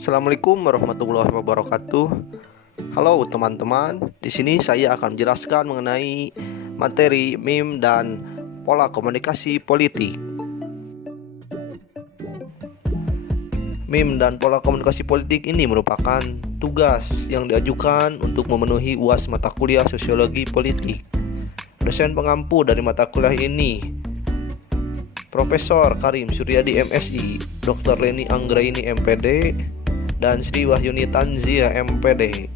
Assalamualaikum warahmatullahi wabarakatuh. Halo teman-teman, di sini saya akan menjelaskan mengenai materi meme dan pola komunikasi politik. Meme dan pola komunikasi politik ini merupakan tugas yang diajukan untuk memenuhi UAS mata kuliah Sosiologi Politik. Dosen pengampu dari mata kuliah ini Profesor Karim Suryadi MSI, Dr. Leni Anggraini MPD, dan Sri Wahyuni Tanzia MPD.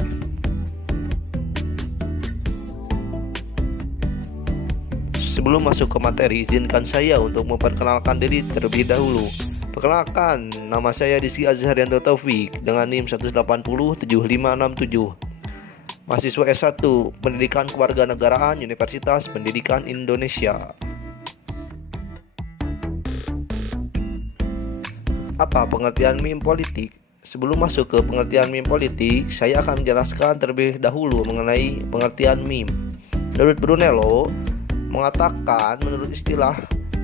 Sebelum masuk ke materi, izinkan saya untuk memperkenalkan diri terlebih dahulu. Perkenalkan, nama saya Rizky Azharianto Taufik dengan NIM 1807567. Mahasiswa S1 Pendidikan Kewarganegaraan Universitas Pendidikan Indonesia. Apa pengertian meme politik? Sebelum masuk ke pengertian meme politik, saya akan menjelaskan terlebih dahulu mengenai pengertian meme. Menurut Brunello mengatakan, menurut istilah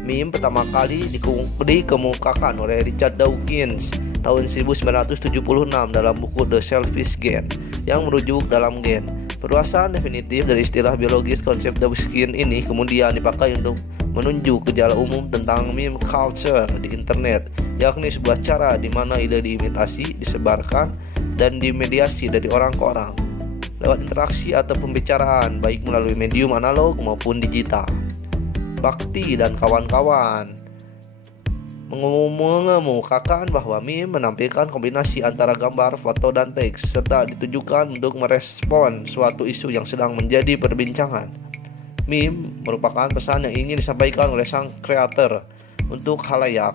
meme pertama kali dikemukakan oleh Richard Dawkins tahun 1976 dalam buku The Selfish Gene yang merujuk dalam gen. Perluasan definitif dari istilah biologis konsep Dawkins ini kemudian dipakai untuk menunjuk gejala umum tentang meme culture di internet, yakni sebuah cara di mana ide diimitasi, disebarkan, dan dimediasi dari orang ke orang lewat interaksi atau pembicaraan baik melalui medium analog maupun digital. Bakti dan kawan-kawan mengemukakan bahwa meme menampilkan kombinasi antara gambar, foto, dan teks serta ditujukan untuk merespon suatu isu yang sedang menjadi perbincangan. Meme merupakan pesan yang ingin disampaikan oleh sang kreator untuk khalayak.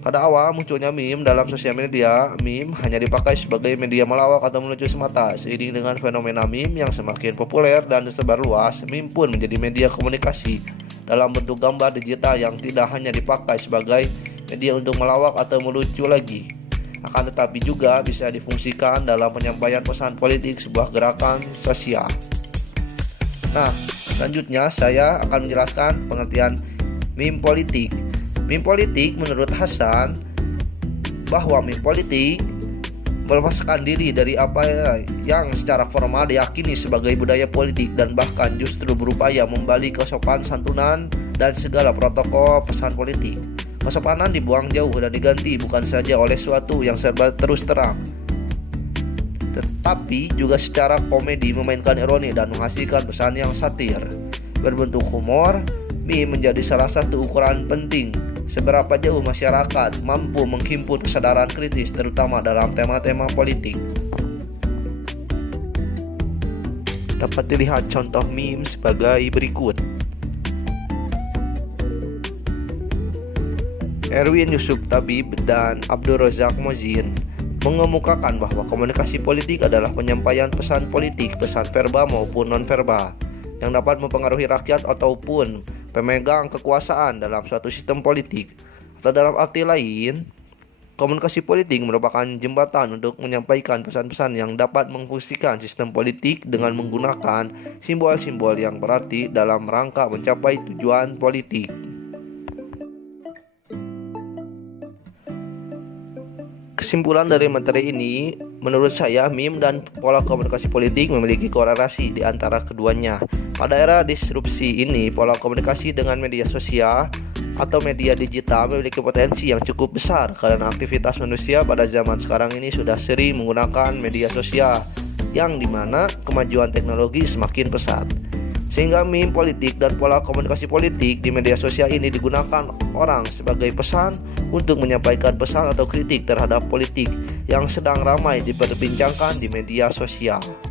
Pada awal munculnya meme dalam sosial media, meme hanya dipakai sebagai media melawak atau melucu semata. Seiring dengan fenomena meme yang semakin populer dan tersebar luas, meme pun menjadi media komunikasi dalam bentuk gambar digital yang tidak hanya dipakai sebagai media untuk melawak atau melucu lagi, akan tetapi juga bisa difungsikan dalam penyampaian pesan politik sebuah gerakan sosial. Nah, selanjutnya saya akan menjelaskan pengertian meme politik. Meme politik menurut Hasan bahwa meme politik melepaskan diri dari apa yang secara formal diyakini sebagai budaya politik dan bahkan justru berupaya membalik kesopanan santunan dan segala protokol pesan politik. Kesopanan dibuang jauh dan diganti bukan saja oleh suatu yang serba terus terang, tetapi juga secara komedi memainkan ironi dan menghasilkan pesan yang satir. Berbentuk humor, meme menjadi salah satu ukuran penting seberapa jauh masyarakat mampu menghimpun kesadaran kritis terutama dalam tema-tema politik. Dapat dilihat contoh meme sebagai berikut. Erwin Yusuf Tabib dan Abdul Razak Mozin mengemukakan bahwa komunikasi politik adalah penyampaian pesan politik, pesan verbal maupun nonverbal yang dapat mempengaruhi rakyat ataupun pemegang kekuasaan dalam suatu sistem politik. Atau dalam arti lain, komunikasi politik merupakan jembatan untuk menyampaikan pesan-pesan yang dapat memfungsikan sistem politik dengan menggunakan simbol-simbol yang berarti dalam rangka mencapai tujuan politik. Kesimpulan dari materi ini, menurut saya meme dan pola komunikasi politik memiliki korelasi di antara keduanya. Pada era disrupsi ini, pola komunikasi dengan media sosial atau media digital memiliki potensi yang cukup besar karena aktivitas manusia pada zaman sekarang ini sudah sering menggunakan media sosial yang dimana kemajuan teknologi semakin pesat. Sehingga meme politik dan pola komunikasi politik di media sosial ini digunakan orang sebagai pesan untuk menyampaikan pesan atau kritik terhadap politik yang sedang ramai diperbincangkan di media sosial.